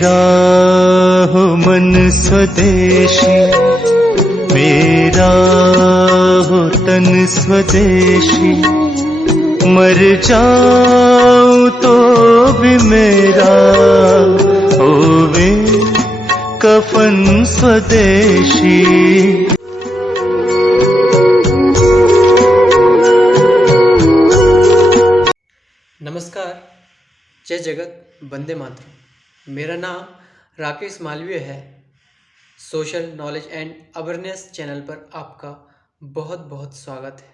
मेरा हो मन स्वदेशी, मेरा हो तन स्वदेशी, मर जाऊं तो भी मेरा होवे कफन स्वदेशी। नमस्कार, जय जगत, वंदे मातरम। मेरा नाम राकेश मालवीय है। Social knowledge and awareness channel पर आपका बहुत बहुत स्वागत है।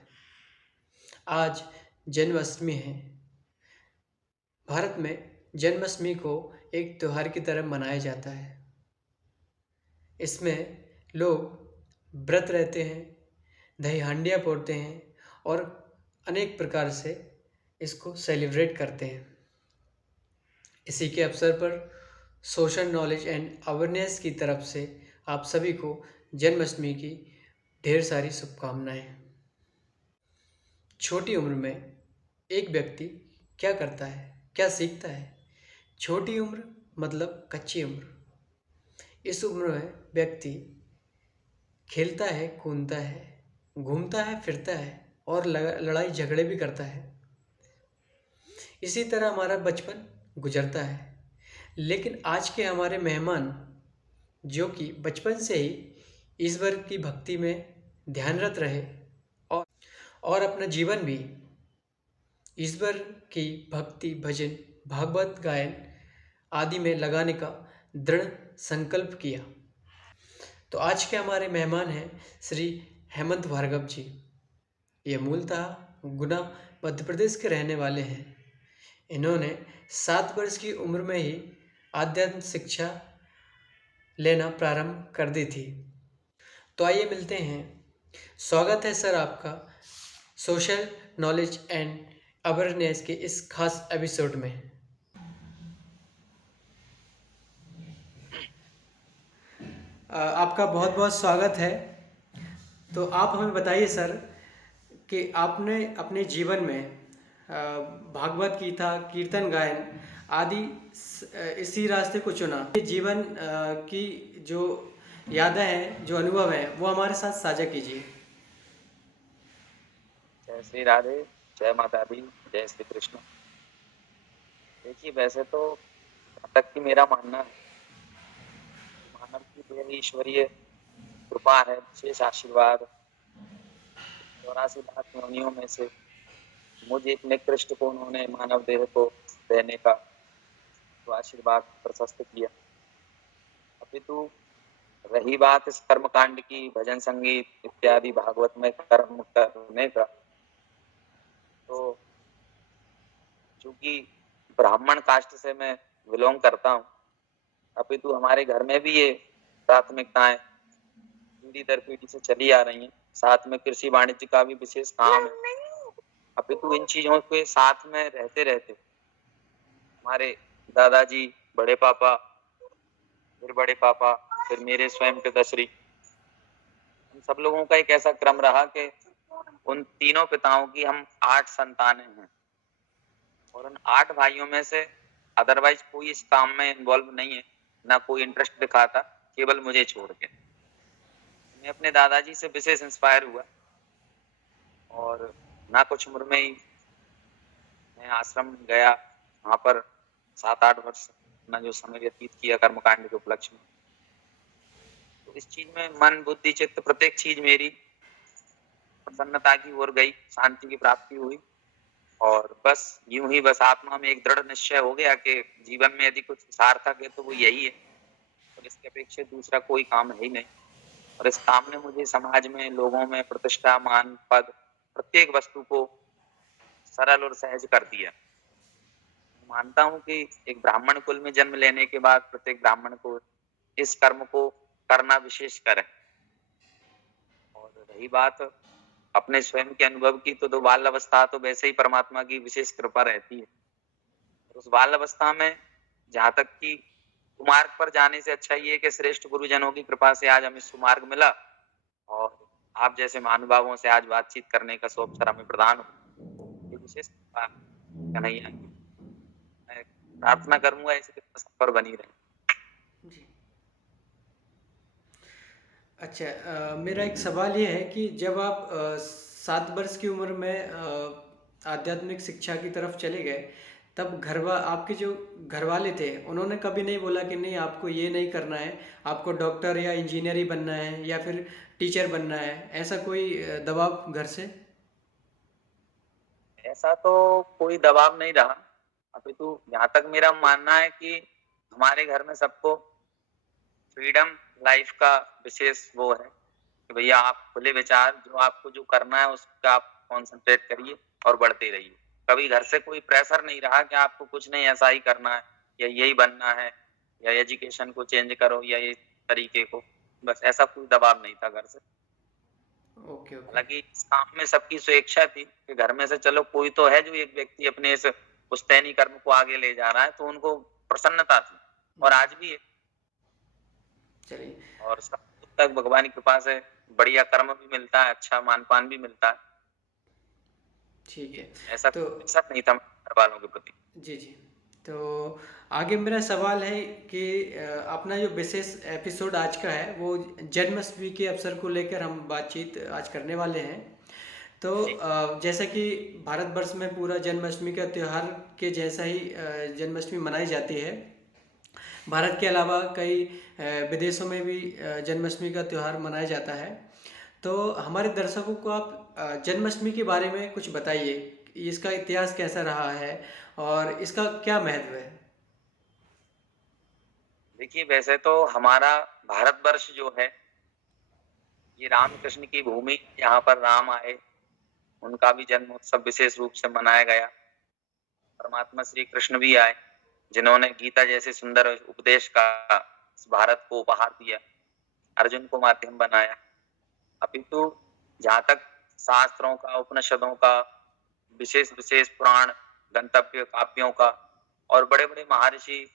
आज जन्माष्टमी है। भारत में जन्माष्टमी को एक त्योहार की तरह मनाया जाता है। इसमें लोग व्रत रहते हैं, दही हांडियाँ फोड़ते हैं और अनेक प्रकार से इसको सेलिब्रेट करते हैं। इसी के अवसर पर सोशल नॉलेज एंड अवेयरनेस की तरफ से आप सभी को जन्माष्टमी की ढेर सारी शुभकामनाएं। छोटी उम्र में एक व्यक्ति क्या करता है, क्या सीखता है? छोटी उम्र मतलब कच्ची उम्र। इस उम्र में व्यक्ति खेलता है, कूदता है, घूमता है, फिरता है और लड़ाई झगड़े भी करता है। इसी तरह हमारा बचपन गुजरता है। लेकिन आज के हमारे मेहमान जो कि बचपन से ही ईश्वर की भक्ति में ध्यानरत रहे और अपना जीवन भी ईश्वर की भक्ति, भजन, भागवत गायन आदि में लगाने का दृढ़ संकल्प किया। तो आज के हमारे मेहमान हैं श्री हेमंत भार्गव जी। ये मूलतः गुना मध्य प्रदेश के रहने वाले हैं। इन्होंने 7 वर्ष की उम्र में ही आध्यात्म शिक्षा लेना प्रारंभ कर दी थी। तो आइए मिलते हैं। स्वागत है सर आपका सोशल नॉलेज एंड अवेयरनेस के इस खास एपिसोड में। आपका बहुत बहुत स्वागत है। तो आप हमें बताइए सर कि आपने अपने जीवन में भागवत गीता, कीर्तन गायन आदि इसी रास्ते को चुना। ये जीवन की जो यादें हैं, जो अनुभव है, वो हमारे साथ साझा कीजिए। जय श्री राधे, जय माता दी, जय श्री कृष्ण। देखिए, वैसे तो अब तक की मेरा मानना है मानव की जो ईश्वरीय कृपा है, विशेष आशीर्वाद 84 लाख योनियों में से मुझे एक निकृष्ट को उन्होंने मानव देह को देने का तो आशीर्वाद प्रशस्त किया। अभी तो रही बात इस कर्मकांड की, भजन संगीत इत्यादि भागवत में कर्म करने का, तो चूंकि ब्राह्मण कास्ट से मैं बिलोंग करता हूँ, अभी तो हमारे घर में भी ये प्राथमिकताएं पीढ़ी दर पीढ़ी से चली आ रही हैं। साथ में कृषि वाणिज्य का भी विशेष काम है। अभी तो इन चीजों के साथ में रहते रहते हमारे दादाजी, बड़े पापा, फिर बड़े पापा, फिर मेरे स्वयं पिताश्री, हम सब लोगों का एक ऐसा क्रम रहा कि उन तीनों पिताओं की हम 8 संतानें हैं और उन 8 भाइयों में से अदरवाइज कोई इस काम में इन्वॉल्व नहीं है, ना कोई इंटरेस्ट दिखाता, केवल मुझे छोड़ के। मैं अपने दादाजी से विशेष इंस्पायर हुआ और ना कुछ उम्र में ही मैं आश्रम गया। वहां पर 7-8 वर्ष अपना जो समय व्यतीत किया कर्मकांड के उपलक्ष्य में। तो इस चीज में मन, बुद्धि, चित्त प्रत्येक चीज मेरी प्रसन्नता की ओर गई, शांति की प्राप्ति हुई और बस यूं ही बस आत्मा में एक दृढ़ निश्चय हो गया कि जीवन में यदि कुछ सार्थक है तो वो यही है और इसके अपेक्षा दूसरा कोई काम है ही नहीं। और इस काम ने मुझे समाज में, लोगों में प्रतिष्ठा, मान, पद, प्रत्येक वस्तु को सरल और सहज कर दिया। मानता हूं कि एक ब्राह्मण कुल में जन्म लेने के बाद प्रत्येक ब्राह्मण को इस कर्म को करना विशेष कर है। और रही बात अपने स्वयं के अनुभव की, तो बाल अवस्था तो वैसे ही परमात्मा की विशेष कृपा रहती है। उस बाल अवस्था में जहां तक कि कुमार्ग पर जाने से अच्छा ये है कि श्रेष्ठ गुरुजनों की कृपा से आज हमें सुमार्ग मिला और आप जैसे महानुभावों से आज बातचीत करने का अवसर हमें प्रदान हो। ये विशेष कन्हैया की मैं प्रार्थना करूंगा ऐसे सफर बनी रहे। अच्छा, मेरा एक सवाल ये है कि जब आप 7 वर्ष की उम्र में आध्यात्मिक शिक्षा की तरफ चले गए, तब आपके जो घर वाले थे, उन्होंने कभी नहीं बोला कि नहीं आपको ये नहीं करना है, आपको डॉक्टर या इंजीनियर ही बनना है या फिर टीचर बनना है, ऐसा कोई दबाव घर से? ऐसा तो कोई दबाव नहीं रहा। अपितु जहाँ तक मेरा मानना है कि हमारे घर में सबको फ्रीडम लाइफ का विशेष वो है कि भैया आप खुले विचार, जो आपको जो करना है उस पे आप कॉन्सेंट्रेट करिए और बढ़ते रहिए। कभी घर से कोई प्रेशर नहीं रहा कि आपको कुछ नहीं ऐसा ही करना है या यही बनना है या एजुकेशन को चेंज करो या ये तरीके को। बस ऐसा कोई दबाव नहीं था घर से। Okay, okay. हालांकि इस काम में सबकी स्वेच्छा थी कि घर में से चलो कोई तो है जो एक व्यक्ति अपने इस पुश्तैनी कर्म को आगे ले जा रहा है, तो उनको प्रसन्नता थी और आज भी है। चलिए। और सब तक भगवान की कृपा से बढ़िया कर्म भी मिलता है, अच्छा मान पान भी मिलता है। ठीक है। ऐसा तो ऐसा नहीं था घर वालों के प्रति। जी, जी। तो आगे मेरा सवाल है कि अपना जो विशेष एपिसोड आज का है, वो जन्माष्टमी के अवसर को लेकर हम बातचीत आज करने वाले हैं। तो जी जैसा कि भारतवर्ष में पूरा जन्माष्टमी का त्यौहार के जैसा ही जन्माष्टमी मनाई जाती है। भारत के अलावा कई विदेशों में भी जन्माष्टमी का त्यौहार मनाया जाता है। तो हमारे दर्शकों को आप जन्माष्टमी के बारे में कुछ बताइए, इसका इतिहास कैसा रहा है और इसका क्या महत्व है? देखिए, वैसे तो हमारा भारतवर्ष जो है ये राम कृष्ण की भूमि, यहाँ पर राम आए, उनका भी जन्मोत्सव विशेष रूप से मनाया गया। परमात्मा श्री कृष्ण भी आए, जिन्होंने गीता जैसे सुंदर उपदेश का इस भारत को उपहार दिया, अर्जुन को माध्यम बनाया। अपितु जहाँ तक शास्त्रों का, उपनिषदों का, विशेष विशेष पुराण, गंतव्य काव्यों का और बड़े बड़े महर्षि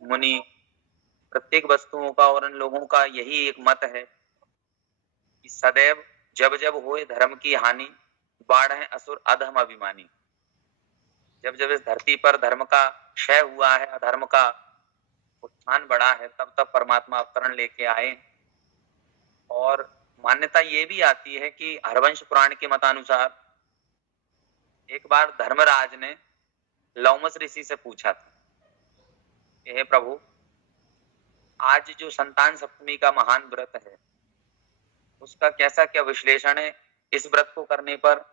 मुनि, प्रत्येक वस्तुओं का और इन लोगों का यही एक मत है कि सदैव जब जब होए धर्म की हानि, बाढ़ असुर अधम अभिमानी। जब जब इस धरती पर धर्म का क्षय हुआ है, अधर्म का उत्थान बढ़ा है, तब तब परमात्मा अवतरण लेके आए। और मान्यता ये भी आती है कि हरवंश पुराण के मतानुसार एक बार धर्मराज ने लौमस ऋषि से पूछा था कि हे प्रभु, आज जो संतान सप्तमी का महान व्रत है उसका कैसा क्या विश्लेषण है, इस व्रत को करने पर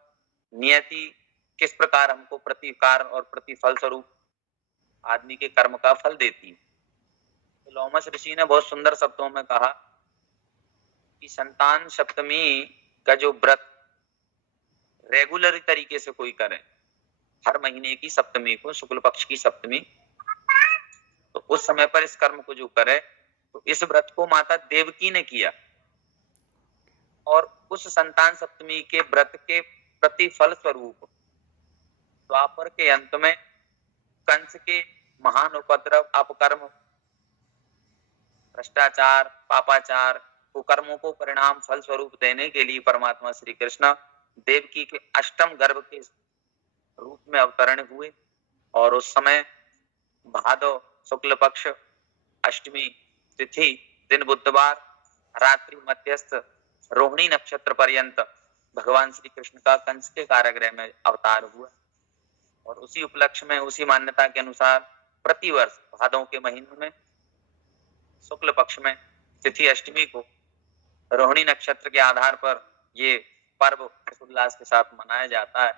नियति किस प्रकार हमको प्रतिकार और प्रतिफल स्वरूप आदमी के कर्म का फल देती है। तो लौमस ऋषि ने बहुत सुंदर शब्दों में कहा कि संतान सप्तमी का जो व्रत रेगुलर तरीके से कोई करे, हर महीने की सप्तमी को, शुक्ल पक्ष की सप्तमी, तो उस समय पर इस कर्म को जो करे, तो इस व्रत को माता देवकी ने किया और उस संतान सप्तमी के व्रत के प्रतिफल स्वरूप द्वापर के अंत में कंस के महान उपद्रव, अपकर्म, भ्रष्टाचार, पापाचार, कुकर्मों को परिणाम फल स्वरूप देने के लिए परमात्मा श्री कृष्ण देवकी के अष्टम गर्भ के रूप में अवतरण हुए। और उस समय भादव शुक्ल पक्ष अष्टमी तिथि, दिन बुधवार, रात्रि मध्यस्थ रोहिणी नक्षत्र पर्यंत भगवान श्री कृष्ण का कंस के कारागृह में अवतार हुआ। और उसी उपलक्ष्य में, उसी मान्यता के अनुसार प्रतिवर्ष भादों के महीने में शुक्ल पक्ष में तिथि अष्टमी को रोहिणी नक्षत्र के आधार पर ये पर्व उल्लास के साथ मनाया जाता है।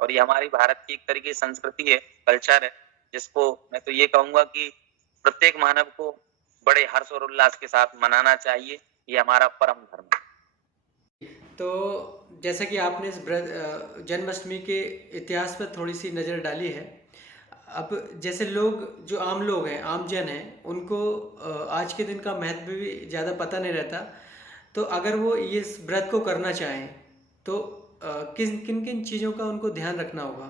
और ये हमारी भारत की एक तरीके की संस्कृति है, कल्चर है, जिसको मैं तो ये कहूंगा कि प्रत्येक मानव को बड़े हर्ष और उल्लास के साथ मनाना चाहिए। ये हमारा परम धर्म है। तो जैसा कि आपने इस जन्माष्टमी के इतिहास पर थोड़ी सी नज़र डाली है। अब जैसे लोग, जो आम लोग हैं, आम जन हैं, उनको आज के दिन का महत्व भी ज़्यादा पता नहीं रहता। तो अगर वो ये इस व्रत को करना चाहें, तो किन किन किन चीज़ों का उनको ध्यान रखना होगा?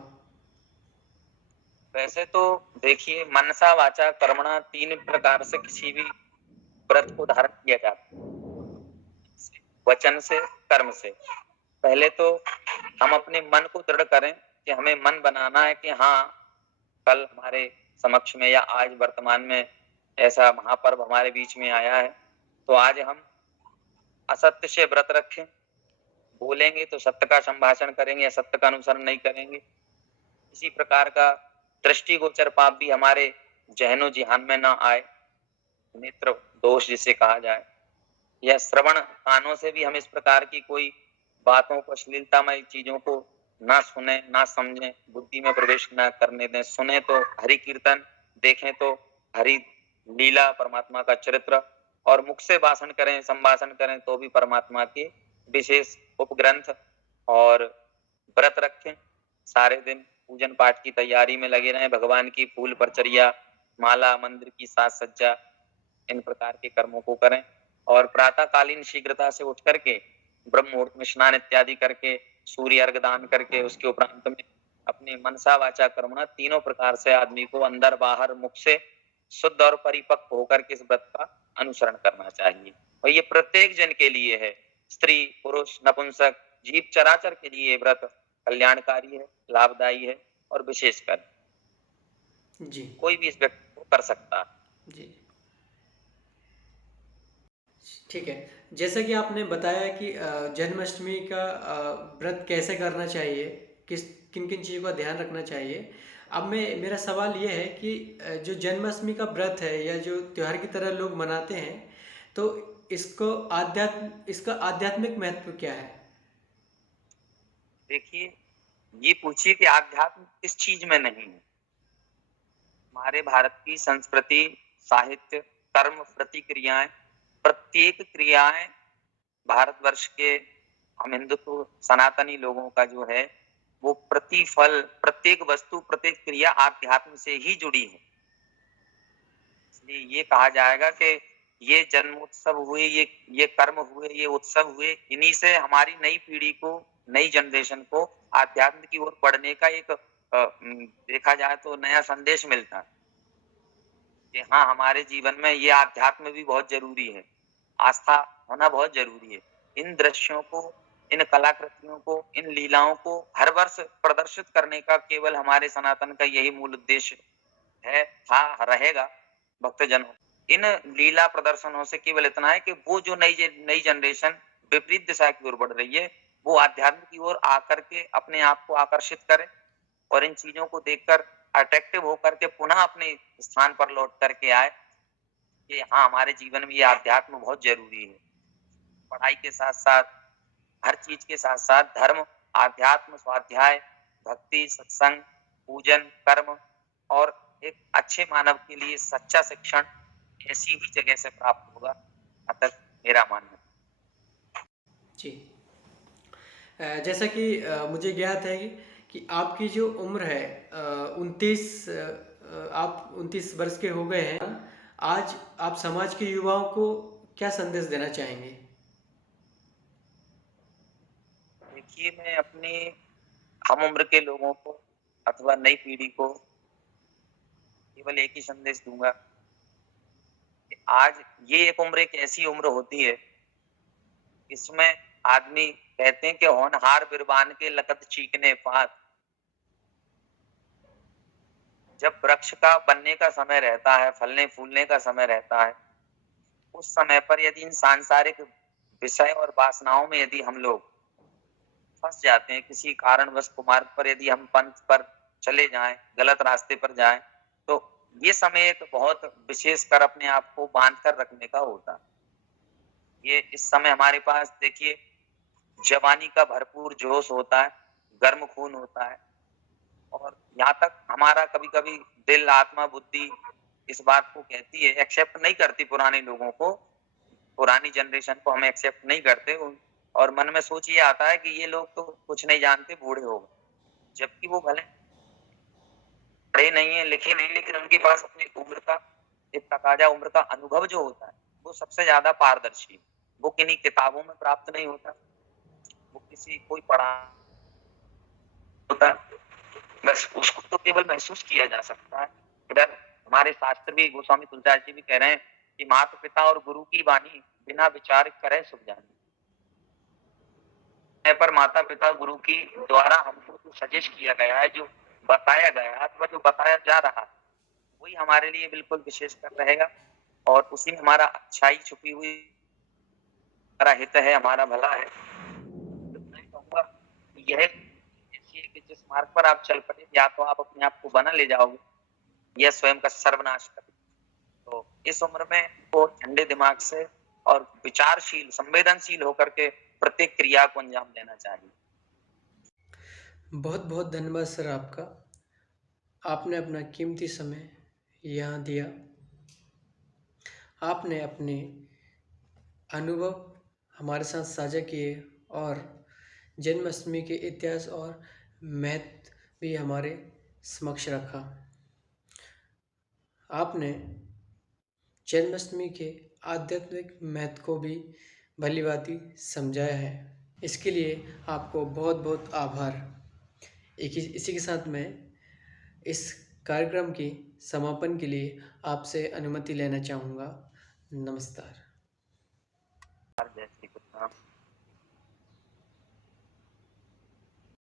वैसे तो देखिए, मनसा वाचा कर्मणा, 3 प्रकार से किसी भी व्रत को धारण किया जाता है, वचन से, कर्म से। पहले तो हम अपने मन को दृढ़ करें कि हमें मन बनाना है कि हाँ, कल हमारे समक्ष में या आज वर्तमान में ऐसा महापर्व हमारे बीच में आया है, तो आज हम असत्य से व्रत रखें, बोलेंगे तो सत्य का संभाषण करेंगे, असत्य का अनुसरण नहीं करेंगे। इसी प्रकार का दृष्टिगोचर पाप भी हमारे जहनो जिहान में ना आए, नेत्र दोष जिसे कहा जाए, या श्रवण कानों से भी हम इस प्रकार की कोई बातों को, अश्लीलतामय चीजों को ना सुने, ना समझें, बुद्धि में प्रवेश ना करने दें। सुने तो हरि कीर्तन, देखें तो हरि लीला, परमात्मा का चरित्र, और मुख से भाषण करें, संभाषण करें तो भी परमात्मा के विशेष उपग्रंथ। और व्रत रखें, सारे दिन पूजन पाठ की तैयारी में लगे रहें, भगवान की फूल परचर्या, माला, मंदिर की साज सज्जा, इन प्रकार के कर्मों को करें। और प्रातःकालीन शीघ्रता से उठ करके ब्रह्म मुहूर्त में स्नान इत्यादि करके, सूर्य अर्घ दान करके, उसके उपरांत में अपने मनसा वाचा कर्मणा तीनों प्रकार से आदमी को अंदर बाहर मुख से शुद्ध और परिपक्व होकर के इस व्रत का अनुसरण करना चाहिए। और ये प्रत्येक जन के लिए है, स्त्री, पुरुष, नपुंसक, जीव चराचर के लिए ये व्रत कल्याणकारी है, लाभदायी है, और विशेषकर जी कोई भी इस व्यक्ति को कर सकता है। जी ठीक है। जैसा कि आपने बताया कि जन्माष्टमी का व्रत कैसे करना चाहिए, किन किन चीज़ों का ध्यान रखना चाहिए। अब मेरा सवाल ये है कि जो जन्माष्टमी का व्रत है या जो त्योहार की तरह लोग मनाते हैं, तो इसका आध्यात्मिक महत्व क्या है? देखिए, ये पूछिए कि आध्यात्म किस चीज में नहीं है। हमारे भारत की संस्कृति, साहित्य, कर्म, प्रतिक्रियाएं, प्रत्येक क्रियाएं भारतवर्ष के हम हिंदुत्व सनातनी लोगों का जो है वो प्रतिफल, प्रत्येक वस्तु, प्रत्येक क्रिया आध्यात्म से ही जुड़ी है। इसलिए ये कहा जाएगा कि ये जन्मोत्सव हुए, ये कर्म हुए, ये उत्सव हुए, इन्हीं से हमारी नई पीढ़ी को, नई जनरेशन को आध्यात्म की ओर बढ़ने का एक देखा जाए तो नया संदेश मिलता है कि हाँ, हमारे जीवन में ये आध्यात्म भी बहुत जरूरी है, आस्था होना बहुत जरूरी है। इन दृश्यों को, इन कलाकृतियों को, इन लीलाओं को हर वर्ष प्रदर्शित करने का केवल हमारे सनातन का यही मूल उद्देश्य है, था, रहेगा। भक्तजनों, इन लीला प्रदर्शनों से केवल इतना है कि वो जो नई जनरेशन विपरीत दिशा की ओर बढ़ रही है, वो आध्यात्म की ओर आकर के अपने आप को आकर्षित करे और इन चीजों को देखकर अट्रैक्टिव होकर के पुनः अपने स्थान पर लौट करके आए कि हाँ, हमारे जीवन में ये आध्यात्म बहुत जरूरी है। पढ़ाई के साथ साथ, हर चीज के साथ साथ धर्म, आध्यात्म, स्वाध्याय, भक्ति, सत्संग, पूजन, कर्म और एक अच्छे मानव के लिए सच्चा शिक्षण ऐसी ही जगह से प्राप्त होगा, जहाँ तक मेरा मानना है। जी जैसा कि मुझे ज्ञात है कि आपकी जो उम्र है 29, आप 29 वर्ष के हो गए हैं। आज आप समाज के युवाओं को क्या संदेश देना चाहेंगे? देखिए, मैं अपने हम उम्र के लोगों को अथवा नई पीढ़ी को केवल एक ही संदेश दूंगा कि आज ये एक उम्र एक ऐसी उम्र होती है, इसमें आदमी कहते हैं कि होनहार बिरबान के लकत चीकने पात। जब वृक्ष का बनने का समय रहता है, फलने फूलने का समय रहता है, उस समय पर यदि इन सांसारिक विषय और वासनाओं में यदि हम लोग फंस जाते हैं, किसी कारणवश कुमार्ग पर यदि हम पंथ पर चले जाएं, गलत रास्ते पर जाएं, तो ये समय एक बहुत विशेष कर अपने आप को बांध कर रखने का होता है। ये इस समय हमारे पास देखिए जवानी का भरपूर जोश होता है, गर्म खून होता है, और यहाँ तक हमारा कभी कभी दिल, आत्मा, बुद्धि इस बात को कहती है, एक्सेप्ट नहीं करती पुराने लोगों को, पुरानी जनरेशन को हम एक्सेप्ट नहीं करते, और मन में सोच ये आता है कि ये लोग तो कुछ नहीं जानते, बूढ़े हो गए। जबकि वो भले पढ़े नहीं है, लिखे नहीं, लेकिन उनके पास अपनी उम्र का, एक तकाजा उम्र का अनुभव जो होता है वो सबसे ज्यादा पारदर्शी है। वो किन्हीं किताबों में प्राप्त नहीं होता, वो किसी कोई पढ़ा होता, बस उसको तो केवल महसूस किया जा सकता है। इधर हमारे शास्त्र भी, गोस्वामी तुलसीदास जी भी कह रहे हैं कि माता पिता और गुरु की वाणी बिना विचार करे सुख जानी। पर माता पिता गुरु की द्वारा हमको जो सजेस्ट किया गया है, जो बताया गया है अथवा जो बताया जा रहा है, वही हमारे लिए बिल्कुल विशेष कर रहेगा, और उसी में हमारा अच्छाई छुपी हुई हमारा हित है, हमारा भला है, तो मैं कहूँगा कि यह देखिए कि जिस मार्ग पर आप चल पड़े, या तो आप अपने आप को बना ले जाओगे या स्वयं का सर्वनाश कर। तो इस उम्र में वो ठंडे दिमाग से और विचारशील, संवेदनशील होकर के प्रत्येक क्रिया को अंजाम देना चाहिए। बहुत बहुत धन्यवाद सर आपका। आपने अपना कीमती समय यहाँ दिया। आपने अपने अनुभव हमारे साथ साझा किए और जन्माष्टमी के इतिहास और महत्व भी हमारे समक्ष रखा। आपने जन्माष्टमी के आध्यात्मिक महत्व को भी भलीभांति समझाया है। इसके लिए आपको बहुत बहुत आभार। इसी के साथ मैं इस कार्यक्रम की समापन के लिए आपसे अनुमति लेना चाहूँगा। नमस्कार। जय श्री कृष्ण।